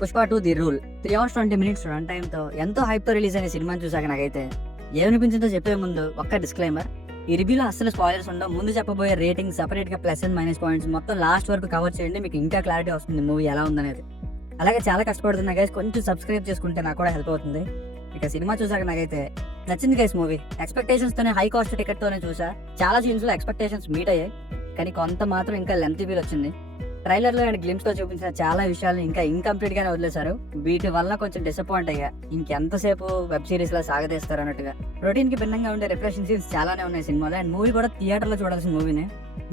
Pushpa 2 the rule 3 hours 20 minutes run టైంతో ఎంతో హైప్తో రిలీజ్ అయిన సినిమాని చూసాక నాకైతే ఏమనిపించిందో చెప్పే ముందు ఒక్క డిస్క్లైమర్. ఈ రివ్యూలో అస్సలు స్పాయిలర్స్ ఉండవు. ముందు చెప్పబోయే రేటింగ్ సపరేట్గా ప్లస్ అండ్ మైనస్ పాయింట్స్ మొత్తం లాస్ట్ వరకు కవర్ చేయండి, మీకు ఇంకా క్లారిటీ వస్తుంది మూవీ ఎలా ఉందనేది. అలాగే చాలా కష్టపడుతున్నా గైస్, కొంచెం సబ్స్క్రైబ్ చేసుకుంటే నాకు కూడా హెల్ప్ అవుతుంది. ఇక సినిమా చూసాక నాకైతే నచ్చింది గైస్. మూవీ ఎక్స్పెక్టేషన్స్తోనే హై కాస్ట్ టికెట్తోనే చూసా. చాలా సీన్స్లో ఎక్స్పెక్టేషన్స్ మీట్ అయ్యాయి, కానీ కొంత మాత్రం ఇంకా లెంత్ ఫీల్ వచ్చింది. ట్రైలర్లో అండ్ గ్లిమ్స్లో చూపించిన చాలా విషయాలు ఇంకా ఇన్కంప్లీట్గానే వదిలేశారు. వీటి వల్ల కొంచెం డిసప్పాయింట్ అయ్యా. ఇంకెంతసేపు వెబ్ సిరీస్లా సాగదీస్తారు అన్నట్టుగా. రొటీన్కి భిన్నంగా ఉండే రిఫ్రెషింగ్ సీన్స్ చాలానే ఉన్నాయి సినిమాలో. అండ్ మూవీ కూడా థియేటర్లో చూడాల్సిన మూవీనే.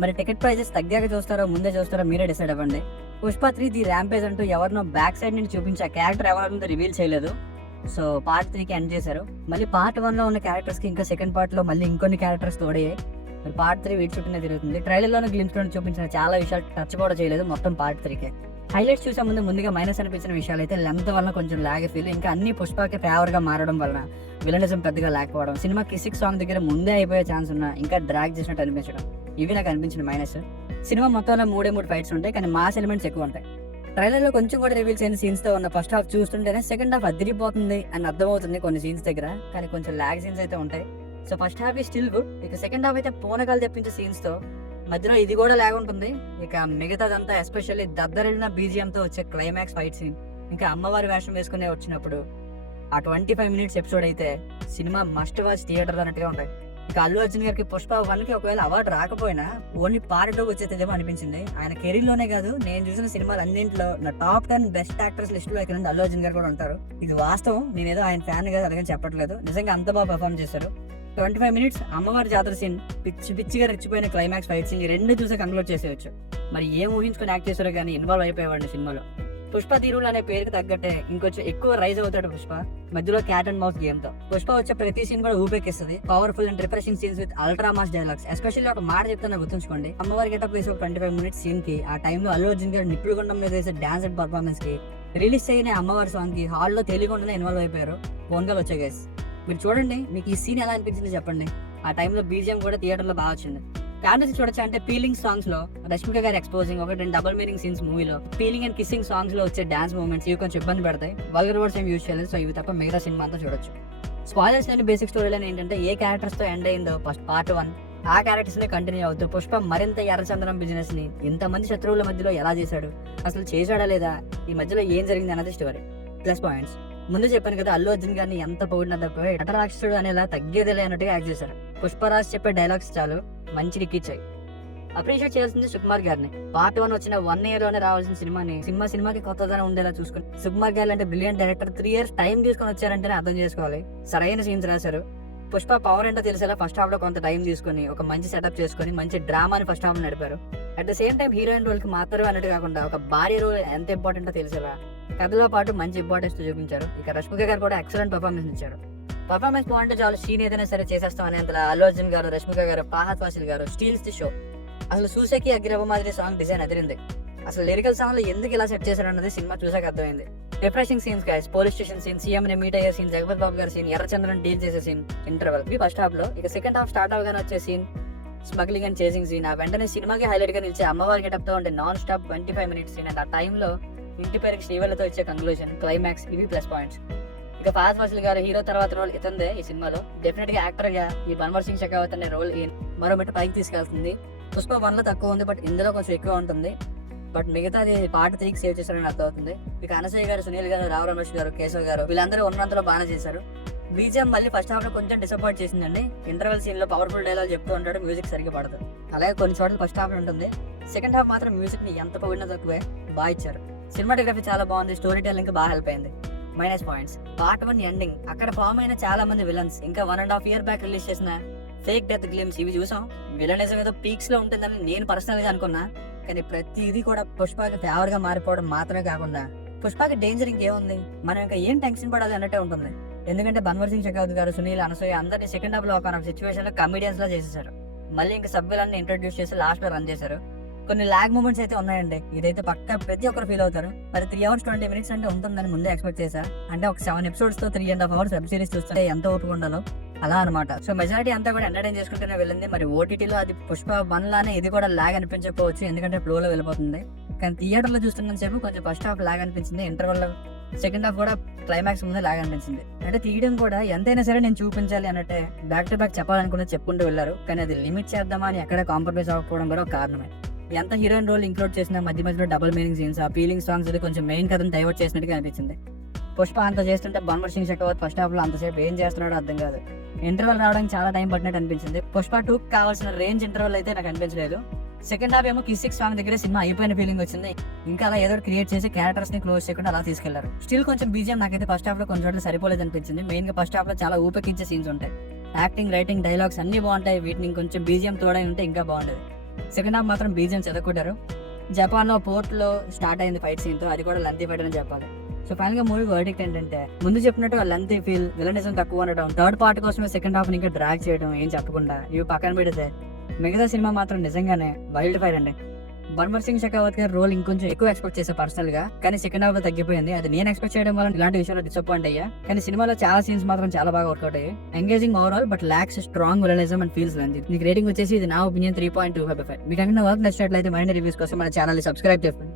మరి టికెట్ ప్రైజెస్ తగ్గాక చూస్తారో ముందే చూస్తారో మీరే డిసైడ్ అవ్వండి. పుష్ప 3 ది ర్యాంపేజ్ అంటూ ఎవరినో బ్యాక్ సైడ్ నుంచి చూపించే క్యారెక్టర్ ఎవరితో రివీల్ చేయలేదు. సో పార్ట్ 3కి ఎండ్ చేశారు. మళ్ళీ పార్ట్ 1లో ఉన్న క్యారెక్టర్స్కి ఇంకా సెకండ్ పార్ట్లో మళ్ళీ ఇంకొన్ని క్యారెక్టర్స్ తోడయ్యాయి. మరి పార్ట్ 3 వీటి చుట్టూనే తిరుగుతుంది. ట్రైలర్లోనే గ్లిమ్స్లో చూపించిన చాలా విషయాలు టచ్ కూడా చేయలేదు మొత్తం పార్ట్ 3కే. హైలైట్స్ చూసే ముందుగా మైనస్ అనిపించిన విషయాలు అయితే లెంత్ వల్ల కొంచెం లాగ్ ఫీల్, ఇంకా అన్ని పుష్పకి ఫేవర్గా మారడం వలన విలనిజం పెద్దగా లేకపోవడం, సినిమా కిసిక్ సాంగ్ దగ్గర ముందే అయిపోయే ఛాన్స్ ఉన్నా ఇంకా డ్రాగ్ చేసినట్టు అనిపించడం, ఇవి నాకు అనిపించిన మైనస్. సినిమా మొత్తంలో 3 ఫైట్స్ ఉంటాయి, కానీ మాస్ ఎలిమెంట్స్ ఎక్కువ ఉంటాయి. ట్రైలర్లో కొంచెం కూడా రివీల్ చేయని సీన్స్తో ఉన్న ఫస్ట్ హాఫ్ చూస్తుంటేనే సెకండ్ హాఫ్ అదిరిపోతుంది అని అర్థమవుతుంది కొన్ని సీన్స్ దగ్గర, కానీ కొంచెం లాగ్ సీన్స్ అయితే ఉంటాయి. సో ఫస్ట్ హాఫ్ ఈ స్టిల్ గుడ్. ఇక సెకండ్ హాఫ్ అయితే పూనకాలు తెప్పించే సీన్స్తో మధ్యలో ఇది కూడా లాగ్ ఉంటుంది. ఇక మిగతాదంతా ఎస్పెషల్లీ దద్దరిన బీజిఎంతో వచ్చే క్లైమాక్స్ ఫైట్ సీన్, ఇంకా అమ్మవారి వేషం వేసుకునే వచ్చినప్పుడు ఆ 25 minutes ఎపిసోడ్ అయితే సినిమా మస్ట్ వాచ్ థియేటర్ అన్నట్టుగా ఉంటాయి. ఇక అల్లు అర్జున్ గారికి పుష్ప 1కి ఒకవేళ అవార్డు రాకపోయినా ఓన్లీ పార్ట్ 2 వచ్చేదేమో అనిపించింది. ఆయన కెరీర్లోనే కాదు, నేను చూసిన సినిమాలు అన్నింటిలో నా టాప్ 10 బెస్ట్ యాక్టర్స్ లిస్టులో ఇక్కడ నుండి అల్లు అర్జున్ గారు కూడా ఉంటారు. ఇది వాస్తవం, నేనేదో ఆయన ఫ్యాన్ కాదు అలాగే చెప్పట్లేదు. నిజంగా అంత బాగా పర్ఫామ్ చేశారు. 25 minutes అమ్మవారి జాతర సీన్, పిచ్చిగా రెచ్చిపోయిన క్లైమాక్స్ ఫైట్ సీన్, ఈ రెండు చూసి కన్క్లూడ్ చేసేయచ్చు. మరి ఏం ఊహించుకొని యాక్ట్ చేశారో కానీ ఇన్వాల్వ్ అయిపోయేవాడిని సినిమాలో. పుష్ప తీరులు అనే పేరుకి తగ్గట్టే ఇంకొంచెం ఎక్కువ రైజ్ అవుతాడు పుష్ప మధ్యలో క్యాట్ అండ్ మౌస్ గేమ్ తో. పుష్ప వచ్చే ప్రతి సీన్ కూడా ఊపేకిస్తుంది. Powerful and refreshing scenes with ultra mass dialogues. Especially ఒక మాట చెప్తున్నా గుర్తుంచుకోండి, అమ్మవారి గెటప్ వేసి ఒక 25 minutes సీన్ కి ఆ టైంలో అల్లు అర్జున్ గారు నిప్పులు గుండం మీద వేసే డాన్స్ అండ్ పర్ఫార్మెన్స్ కి రిలీజ్ చేయని అమ్మవారి సాంగ్ కి హాల్లో తెలియకుండానే ఇన్వాల్వ్ అయిపోయారు. ఫోన్ కాల్ వచ్చాయి గైస్, మీరు చూడండి మీకు ఈ సీన్ ఎలా అనిపించింది చెప్పండి. ఆ టైంలో బీజిఎం కూడా థియేటర్లో బాగా వచ్చింది. ఫ్యాన్సీ చూడొచ్చు అంటే పీలింగ్ సాంగ్స్ లో రష్మిక గారు ఎక్స్పోజింగ్, ఒక 2 డబుల్ మీనింగ్ సీన్స్ మూవీలో పీలింగ్ అండ్ కిస్సింగ్ సాంగ్స్ లో వచ్చే డాన్స్ మూవ్మెంట్స్ ఇవి కొంచెం ఇబ్బంది పెడతాయి. వల్గర్ వర్డ్స్ ఏం యూజ్ చేయలేదు. సో ఇవి తప్ప మిగతా సినిమా అంతా చూడొచ్చు. స్పాయిలర్స్ లేని బేసిక్ స్టోరీ లైన్ ఏంటంటే ఏ క్యారెక్టర్స్ తో ఎండ్ అయిందో ఫస్ట్ పార్ట్ 1 ఆ క్యారెక్టర్స్ నే కంటిన్యూ అవుతూ పుష్ప మరింత ఎర్రచందనం బిజినెస్ ని ఇంతమంది శత్రువుల మధ్యలో ఎలా చేశాడు, అసలు చేశాడా లేదా, ఈ మధ్యలో ఏం జరిగింది అన్నది స్టోరీ. ప్లస్ పాయింట్స్ ముందు చెప్పాను కదా, అల్లు అర్జున్ గారిని ఎంత పొగిడినా తక్కువ రాక్షసుడు అనేలా తగ్గేదిలే అన్నట్టుగా యాక్ట్ చేశారు. పుష్పరాజ్ చెప్పే డైలాగ్స్ చాలు మంచి రిక్కిచ్చాయి. అప్రిషియేట్ చేయాల్సింది సుకుమార్ గారిని. పార్ట్ 1 వచ్చిన 1 year లోనే రావాల్సిన సినిమాకి కొత్తదనం ఉండేలా చూసుకుని సుకుమార్ గారు అంటే బ్రిలియంట్ డైరెక్టర్ 3 years టైం తీసుకొని వచ్చారంటేనే అర్థం చేసుకోవాలి. సరైన సీన్స్ రాశారు. పుష్ప పవర్ ఏంటో తెలిసేలా ఫస్ట్ హాఫ్ లో కొంత టైం తీసుకుని ఒక మంచి సెటప్ చేసుకుని మంచి డ్రామాని ఫస్ట్ హాఫ్ నడిపారు. At the same time heroine role కి మాత్రమే అన్నట్టు కాకుండా ఒక భార్య రోల్ ఎంత ఇంపార్టెంటో తెలిసేలా కథలో పాటు మంచి ఇంపార్టెన్స్ చూపించారు. ఇక రష్మిక గారు కూడా ఎక్సలెంట్ పర్ఫార్మెన్స్ ఇచ్చారు. పర్ఫార్మెన్స్ బాగుంటే చాలు సీన్ ఏదైనా సరే చేసేస్తాం అనేంతలా అల్లు అర్జున్ గారు, రష్మిక గారు, ఫహద్ ఫాసిల్ గారు స్టీల్స్ ది షో. అసలు చూసేకి అగ్రవ మాదిరి సాంగ్ డిజైన్ అదిరింది. అసలు లిరికల్ సాంగ్ లో ఎందుకు ఇలా సెట్ చేశారన్నది సినిమా చూసాక అర్థమైంది. Refreshing scenes guys, police station scene, CM ని మీట్ అయ్యే సీన్, జగపతి బాబు గారి సీన్, ఎర్రచంద్రన్ డీల్ చేసే సీన్, ఇంటర్వెల్ ఇవి ఫస్ట్ హాఫ్ లో. ఇక సెకండ్ హాఫ్ స్టార్ట్ అవగానే వచ్చే scene, smuggling and chasing scene, ఆ వెంటనే సినిమాకి హైలైట్ గా నిలిచే అమ్మవారి గెటప్ తో ఉండే non stop 25 minutes scene, and ఆ టైంలో ఇంటి పేరుకి శ్రీవల్లతో ఇచ్చే కంక్లూజన్, క్లైమాక్స్ ఇవి ప్లస్ పాయింట్స్. ఇక ఫహద్ ఫాసిల్ గారు హీరో తర్వాత రోల్ ఇతందే ఈ సినిమాలో. డెఫినెట్ గా యాక్టర్ గా ఈ బన్వర్ సింగ్ షెకావత్ అనే రోల్ మరో మెట్టు పైకి తీసుకెళ్తుంది. పుష్ప 1 లో తక్కువ ఉంది, బట్ ఇందులో కొంచెం ఎక్కువ ఉంటుంది. బట్ మిగతాది పార్ట్ 3కి సేవ్ చేశారని అర్థం అవుతుంది. ఇక అనసూయ గారు, సునీల్ గారు, రావు రమేష్ గారు, కేశవ్ గారు వీళ్ళందరూ ఉన్నంతలో బాగానే చేశారు. బీజిఎం మళ్ళీ ఫస్ట్ హాఫ్ లో కొంచెం డిసప్పాయింట్ చేసిందండి. ఇంటర్వెల్ సీన్ లో పవర్ఫుల్ డైలాగ్ చెప్తూ ఉంటాడు, మ్యూజిక్ సరిగ్గా పడదు. అలాగే కొన్ని చోట్ల ఫస్ట్ హాఫ్ ఉంటుంది. సెకండ్ హాఫ్ మాత్రం మ్యూజిక్ ని ఎంత పొగిడినా తక్కువే, బాగా ఇచ్చారు. సినిమాటోగ్రఫీ చాలా బాగుంది, స్టోరీ టెల్లింగ్ బాగా హెల్ప్ అయింది. మైనస్ పాయింట్స్ పార్ట్ 1 ఎండింగ్, అక్కడ ఫామ్ అయిన చాలా మంది విలన్స్, ఇంకా 1.5 year బ్యాక్ రిలీజ్ చేసిన ఫేక్ డెత్ గ్లిమ్స్ ఇవి చూసాం. విలనిజం ఏదో పీక్స్ లో ఉంటుందని నేను పర్సనల్ గా అనుకున్నా, కానీ ప్రతిదీ కూడా పుష్పకి ఫేవర్ గా మారిపోవడం మాత్రమే కాకుండా పుష్పకి డేంజర్ ఇంకేముంది, మనం ఇంకా ఏం టెన్షన్ పడాలి అన్నట్టే ఉంటుంది. ఎందుకంటే బన్వర్ సింగ్ షెకావత్ గారు, సునీల్, అనసూయ అందరినీ సెకండ్ హాఫ్ లో ఒక సిచ్యువేషన్ లో కమిడియన్స్ లా చేసేసారు. మళ్ళీ ఇంకా సభ్యులన్నీ ఇంట్రొడ్యూస్ చేసి లాస్ట్ లో రన్ చేశారు. కొన్ని లాగ్ మూమెంట్స్ అయితే ఉన్నాయండి, ఇదైతే పక్కా ప్రతి ఒక్కరు ఫీల్ అవుతారు. మరి 3 hours 20 minutes అంటే ఉంటుందని ముందే ఎక్స్పెక్ట్ చేశా. అంటే ఒక 7 episodes తో 3.5 hours వెబ్ సిరీస్ చూస్తుంటే ఎంత ఓపిక ఉండాలో అలా అనమాట. సో మెజారిటీ అంతా కూడా ఎంటర్టైన్ చేసుకుంటూనే వెళ్ళింది. మరి ఓటీటీలో అది పుష్ప 1 లానే ఇది కూడా లాగ్ అనిపించకపోవచ్చు, ఎందుకంటే ఫ్లోలో వెళ్ళిపోతుంది. కానీ థియేటర్లో చూస్తున్నంత సేపు కొంచెం ఫస్ట్ హాఫ్ లాగ్ అనిపించింది, ఇంటర్వల్ సెకండ్ హాఫ్ కూడా క్లైమాక్స్ ముందే లాగ్ అనిపించింది. అంటే తీయడం కూడా ఎంతైనా సరే నేను చూపించాలి అన్నట్టే బ్యాక్ టు బ్యాక్ చెప్పాలనుకున్నది చెప్పుకుంటూ వెళ్ళారు, కానీ అది లిమిట్ చేద్దామా అని ఎక్కడ కాంప్రమైజ్ అవ్వకపోవడం కూడా ఒక కారణమే. ఎంత హీరోయిన్ రోల్ ఇంక్లూడ్ చేసినా మధ్య మధ్యలో డబుల్ మీనింగ్ సీన్స్, ఆ ఫీలింగ్ సాంగ్స్ అది కొంచెం మెయిన్ కథను డైవర్ట్ చేసినట్టుగా అనిపించింది. పుష్ప అంత చేస్తుంటే బన్వర్ సింగ్ షెకావత్ ఫస్ట్ హాఫ్ లో అంతసేపు ఏం చేస్తున్నాడో అర్థం కాదు. ఇంటర్వల్ రావడానికి చాలా టైం పట్టినట్టు అనిపించింది. పుష్ప 2 కావాల్సిన రేంజ్ ఇంటర్వల్ అయితే నాకు అనిపించలేదు. సెకండ్ హాఫ్ ఏమో కిస్ సాంగ్ దగ్గర సినిమా అయిపోయిన ఫీలింగ్ వచ్చింది. ఇంకా అలా ఏదో క్రియేట్ చేసి క్యారెక్టర్స్ ని క్లోజ్ చేయకుండా అలా తీసుకెళ్లారు. స్టిల్ కొంచెం బీజియం నాకైతే ఫస్ట్ హాఫ్ లో కొంచెం చోట్ల సరిపోలేదు అనిపించింది. మెయిన్ గా ఫస్ట్ హాఫ్ లో చాలా ఊపెక్కించే సీన్స్ ఉంటాయి. యాక్టింగ్, రైటింగ్, డైలాగ్స్ అన్ని బాగుంటాయి. వీటిని కొంచెం బీజియం తోడై ఉంటే ఇంకా బాగుండేది. సెకండ్ హాఫ్ మాత్రం బీజియం చదువుకుంటారు. జపాన్ లో పోర్ట్ లో స్టార్ట్ అయింది ఫైట్ సీన్ తో, అది కూడా లెంతీ ఫైట్ అని చెప్పాలి. సో ఫైనల్ గా మూవీ వర్డిక్ట్ ఏంటంటే, ముందు చెప్పినట్టు లెంతీ ఫీల్, విలనిజం తక్కువ ఉండడం, థర్డ్ పార్ట్ కోసమే సెకండ్ హాఫ్ ఇంకా డ్రాగ్ చేయడం, ఏం చెప్పకుండా ఇవి పక్కన పెడితే మిగతా సినిమా మాత్రం నిజంగానే వైల్డ్ ఫైర్ అండి. బన్వర్ సింగ్ షెకావత్ గారి రోల్ ఇంకొంచెం ఎక్కువ ఎక్స్పెక్ట్ చేసే పర్సనల్ గా, కానీ సెకండ్ హాఫ్ లో తగ్గిపోయింది. అది నేను ఎక్స్పెక్ట్ చేయడం వల్ల ఇలాంటి విషయాల్లో డిసప్పాయింట్ అయ్యా. కానీ సినిమాలో చాలా సీన్స్ మాత్రం చాలా బాగా వర్కౌట్ అయ్యాయి. Engaging overall but lakhs strong villainism and feels lengthy. మీకు రేటింగ్ వచ్చేసి ఇది నా ఒపీనియన్ 3.25. మీకు అన్న వర్క్ నచ్చినట్లయితే మరిన్ని రివ్యూస్ కోసం మన ఛానల్ సబ్స్క్రైబ్ చేసుకోండి.